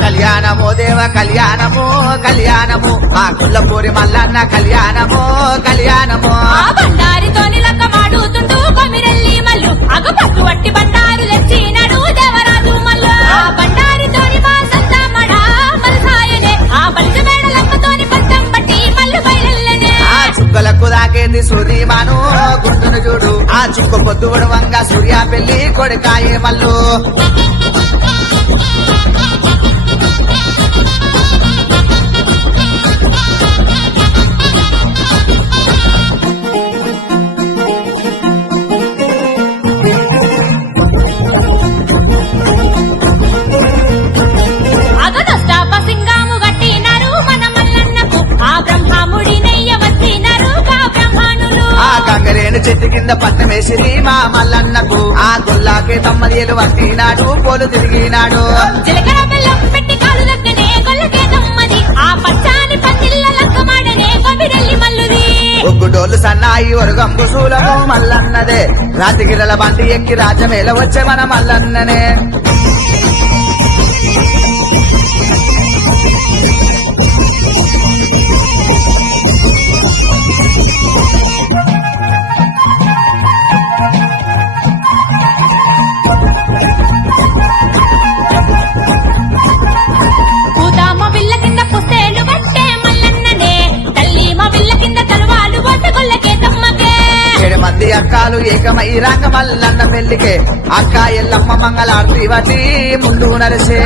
కళ్యాణము దేవ కళ్యాణము కళ్యాణము మా కుల్లపూరి మల్లన్న కళ్యాణము కళ్యాణము బండారితోని లక్కమాడుతుంటూ కొమిరెల్లి మల్లు అగపట్టు వట్టి బండారు తెచ్చినాడు దేవరాజు మల్లు బండారితోని మా సంతమడ మలసాయనే ఆ బలిజ మేడ లక్కతోని పంతం బట్టి మల్లు బయలెల్లనే చుక్కలకు దాకేది సూర్యమాను గుండును చూడు ఆ చుక్క పొద్దు వంగ సూర్య పెళ్లి కొడుకాయే మల్లు చెట్టు కింద పట్నం వేసిరి మా మల్లన్నకు ఆ గొల్లాకే తమ్మదేలు వట్టినాడు పోలు తిరిగినాడు జీలకర్ర బెల్లం పెట్టి కాలు దక్కనే గొల్లకే తమ్మది ఆ పచ్చాని పత్తిల్ల లక్కమాడనే కొమిరెల్లి మల్లుది ఒగ్గుడోళ్ళు సన్నాయి ఒరుగంబు సూలను మల్లన్నదే రాతిగిరల బండి ఎక్కి రాజమేల వచ్చే మన మల్లన్ననే మంది అక్కాలు ఏకమై రంగ మల్లన్న పెళ్లికే అక్క ఎల్లమ్మ మంగళార్తి వటి ముందు నరిసే